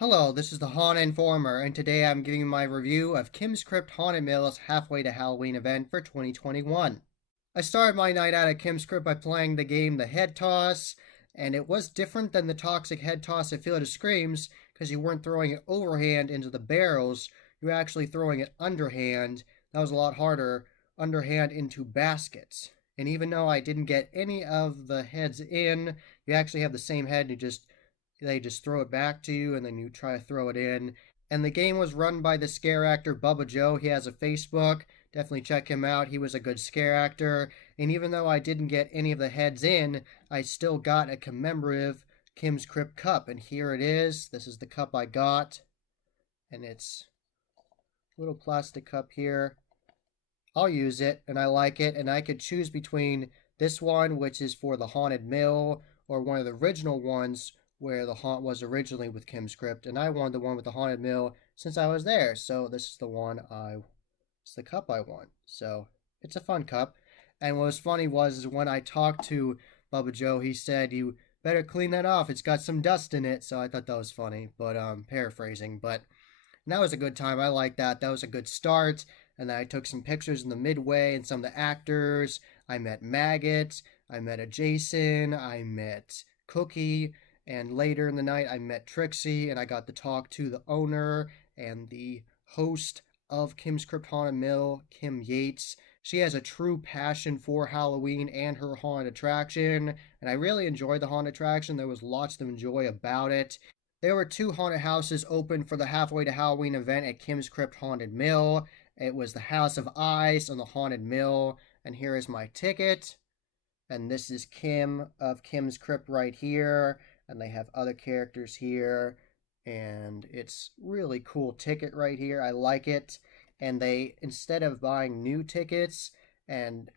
Hello, this is the Haunted Informer, and today I'm giving you my review of Kim's Crypt Haunted Mill's Halfway to Halloween event for 2021. I started my night out at Kim's Crypt by playing the game The Head Toss, and it was different than the toxic head toss at Field of Screams, because you weren't throwing it overhand into the barrels, you were actually throwing it underhand. That was a lot harder, underhand into baskets. And even though I didn't get any of the heads in, you actually have the same head, they just throw it back to you and then you try to throw it in. And the game was run by the scare actor Bubba Joe. He has a Facebook. Definitely check him out. He was a good scare actor. And even though I didn't get any of the heads in, I still got a commemorative Kim's Crypt cup. And here it is. This is the cup I got. And it's a little plastic cup here. I'll use it and I like it. And I could choose between this one, which is for the Haunted Mill, or one of the original ones where the haunt was originally with Kim's Crypt, and I wanted the one with the Haunted Mill since I was there, so this is it's the cup I want. So it's a fun cup. And what was funny was when I talked to Bubba Joe, he said, "You better clean that off. It's got some dust in it." So I thought that was funny, but paraphrasing. But that was a good time. I liked that. That was a good start. And then I took some pictures in the midway and some of the actors. I met Maggot. I met a Jason. I met Cookie. And later in the night, I met Trixie, and I got to talk to the owner and the host of Kim's Crypt Haunted Mill, Kim Yates. She has a true passion for Halloween and her haunted attraction, and I really enjoyed the haunted attraction. There was lots to enjoy about it. There were two haunted houses open for the Halfway to Halloween event at Kim's Crypt Haunted Mill. It was the House of Eyes and the Haunted Mill, and here is my ticket. And this is Kim of Kim's Crypt right here, and they have other characters here, and it's really cool ticket right here. I like it. And they, instead of buying new tickets and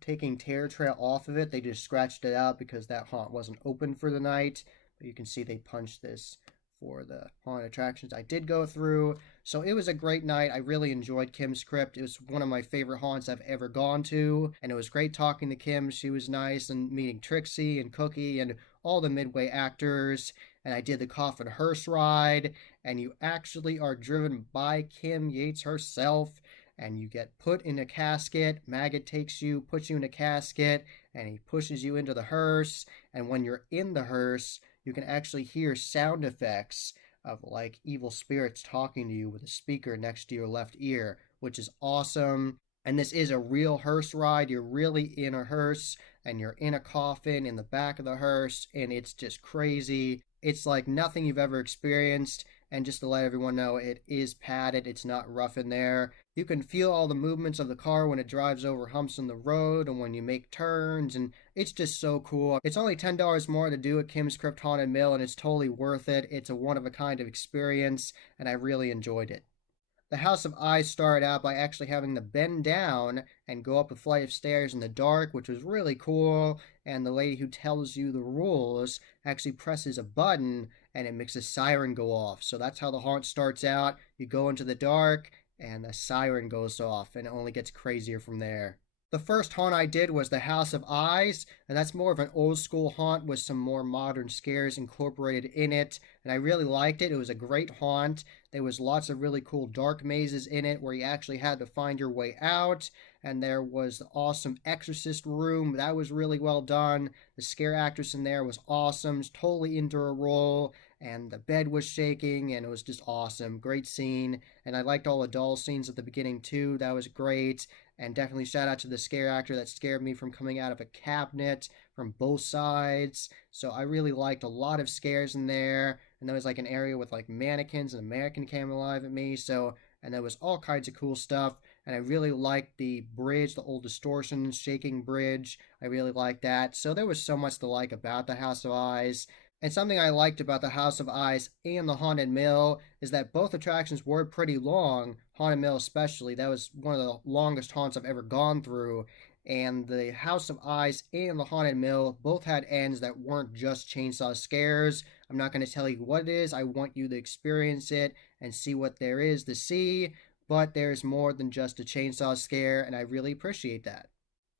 taking Terror Trail off of it, they just scratched it out because that haunt wasn't open for the night. But you can see they punched this for the haunted attractions I did go through. So it was a great night. I really enjoyed Kim's Crypt. It was one of my favorite haunts I've ever gone to, and it was great talking to Kim. She was nice, and meeting Trixie and Cookie and all the Midway actors. And I did the Coffin Hearse ride, and you actually are driven by Kim Yates herself, and you get put in a casket. Maggot takes you, puts you in a casket, and he pushes you into the hearse. And when you're in the hearse, you can actually hear sound effects of like evil spirits talking to you with a speaker next to your left ear, which is awesome. And this is a real hearse ride. You're really in a hearse, and you're in a coffin in the back of the hearse, and it's just crazy. It's like nothing you've ever experienced. And just to let everyone know, it is padded. It's not rough in there. You can feel all the movements of the car when it drives over humps in the road and when you make turns, and it's just so cool. It's only $10 more to do at Kim's Crypt Haunted Mill, and it's totally worth it. It's a one-of-a-kind of experience, and I really enjoyed it. The House of Eyes started out by actually having to bend down and go up a flight of stairs in the dark, which was really cool. And the lady who tells you the rules actually presses a button and it makes a siren go off. So that's how the haunt starts out. You go into the dark and the siren goes off, and it only gets crazier from there. The first haunt I did was the House of Eyes, and that's more of an old school haunt with some more modern scares incorporated in it, and I really liked it. It was a great haunt. There was lots of really cool dark mazes in it where you actually had to find your way out, and there was the awesome exorcist room. That was really well done. The scare actress in there was awesome, totally into her role, and the bed was shaking, and it was just awesome. Great scene, and I liked all the doll scenes at the beginning too. That was great. And definitely shout out to the scare actor that scared me from coming out of a cabinet from both sides. So I really liked a lot of scares in there. And there was like an area with like mannequins, and a mannequin came alive at me. So, and there was all kinds of cool stuff. And I really liked the bridge, the old distortion shaking bridge. I really liked that. So there was so much to like about the House of Eyes. And something I liked about the House of Eyes and the Haunted Mill is that both attractions were pretty long. Haunted Mill especially, that was one of the longest haunts I've ever gone through. And the House of Eyes and the Haunted Mill both had ends that weren't just chainsaw scares. I'm not going to tell you what it is. I want you to experience it and see what there is to see. But there's more than just a chainsaw scare, and I really appreciate that.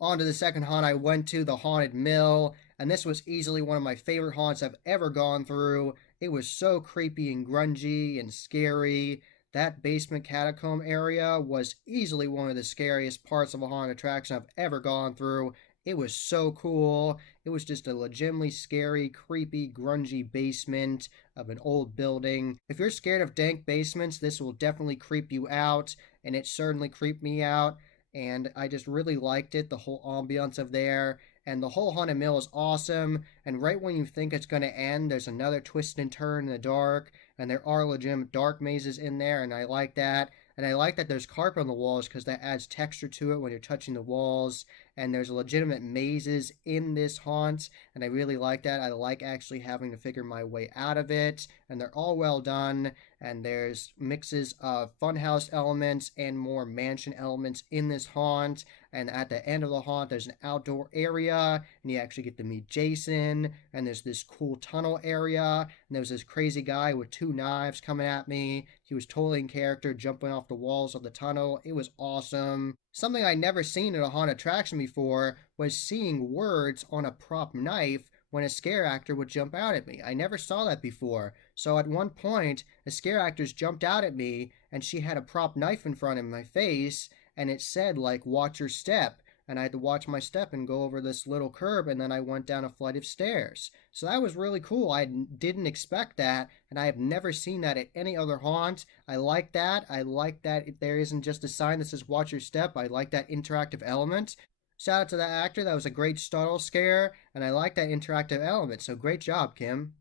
On to the second haunt I went to, the Haunted Mill, and this was easily one of my favorite haunts I've ever gone through. It was so creepy and grungy and scary. That basement catacomb area was easily one of the scariest parts of a haunted attraction I've ever gone through. It was so cool. It was just a legitimately scary, creepy, grungy basement of an old building. If you're scared of dank basements, this will definitely creep you out, and it certainly creeped me out. And I just really liked it, the whole ambiance of there. And the whole Haunted Mill is awesome. And right when you think it's going to end, there's another twist and turn in the dark. And there are legitimate dark mazes in there, and I like that. And I like that there's carpet on the walls because that adds texture to it when you're touching the walls. And there's legitimate mazes in this haunt, and I really like that. I like actually having to figure my way out of it, and they're all well done. And there's mixes of funhouse elements and more mansion elements in this haunt. And at the end of the haunt, there's an outdoor area, and you actually get to meet Jason. And there's this cool tunnel area, and there's this crazy guy with two knives coming at me. He was totally in character, jumping off the walls of the tunnel. It was awesome. Something I'd never seen at a haunted attraction before was seeing words on a prop knife when a scare actor would jump out at me. I never saw that before. So at one point, a scare actress jumped out at me, and she had a prop knife in front of my face, and it said, like, watch your step. And I had to watch my step and go over this little curb, and then I went down a flight of stairs. So that was really cool. I didn't expect that, and I have never seen that at any other haunt. I like that. I like that there isn't just a sign that says watch your step. I like that interactive element. Shout out to that actor. That was a great startle scare, and I like that interactive element. So great job, Kim.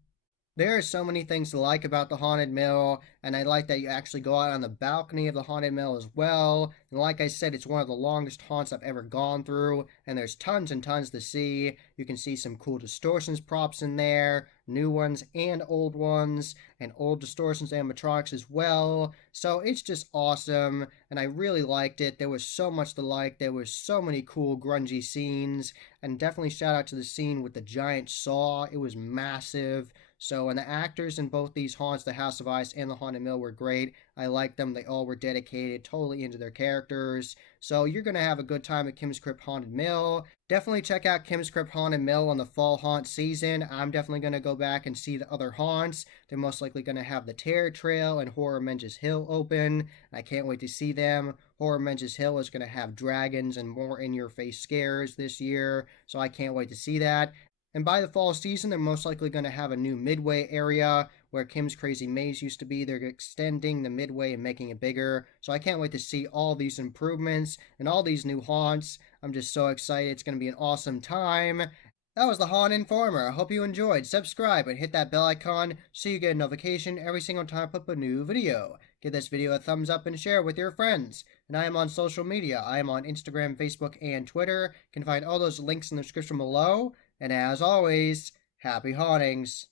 There are so many things to like about the Haunted Mill, and I like that you actually go out on the balcony of the Haunted Mill as well. And like I said, it's one of the longest haunts I've ever gone through, and there's tons and tons to see. You can see some cool distortions props in there, new ones and old ones, and old distortions animatronics as well. So it's just awesome, and I really liked it. There was so much to like. There was so many cool grungy scenes, and definitely shout out to the scene with the giant saw. It was massive. So, and the actors in both these haunts, the House of Ice and the Haunted Mill, were great. I liked them. They all were dedicated, totally into their characters. So you're going to have a good time at Kim's Krypt Haunted Mill. Definitely check out Kim's Krypt Haunted Mill on the fall haunt season. I'm definitely going to go back and see the other haunts. They're most likely going to have the Terror Trail and Horror Menges Hill open. I can't wait to see them. Horror Menges Hill is going to have dragons and more in-your-face scares this year, so I can't wait to see that. And by the fall season, they're most likely going to have a new Midway area where Kim's Crazy Maze used to be. They're extending the Midway and making it bigger. So I can't wait to see all these improvements and all these new haunts. I'm just so excited. It's going to be an awesome time. That was the Haunt Informer. I hope you enjoyed. Subscribe and hit that bell icon so you get a notification every single time I put up a new video. Give this video a thumbs up and share with your friends. And I am on social media. I am on Instagram, Facebook, and Twitter. You can find all those links in the description below. And as always, happy hauntings.